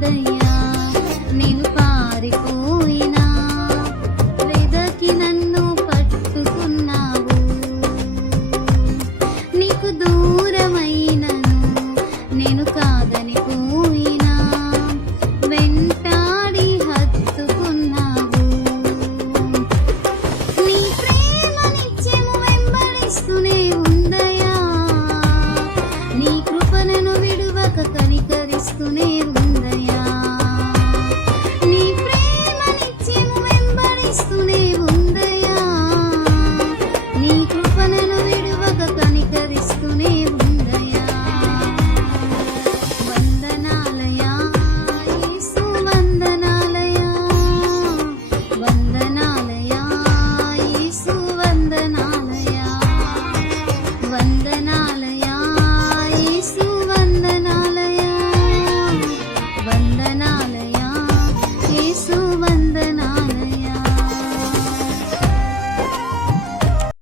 లేదయ్యా. నేను పారిపోయినా వెదకి నన్ను పట్టుకున్నావు. నీకు దూరమైనను నేను కాదని పోయినా వెంటాడి హత్తుకున్నావు. నీ ప్రేమ నిత్యము వెంబడిస్తూనే ఉందయా. నీ కృప నన్ను విడువక కనికరిస్తూనే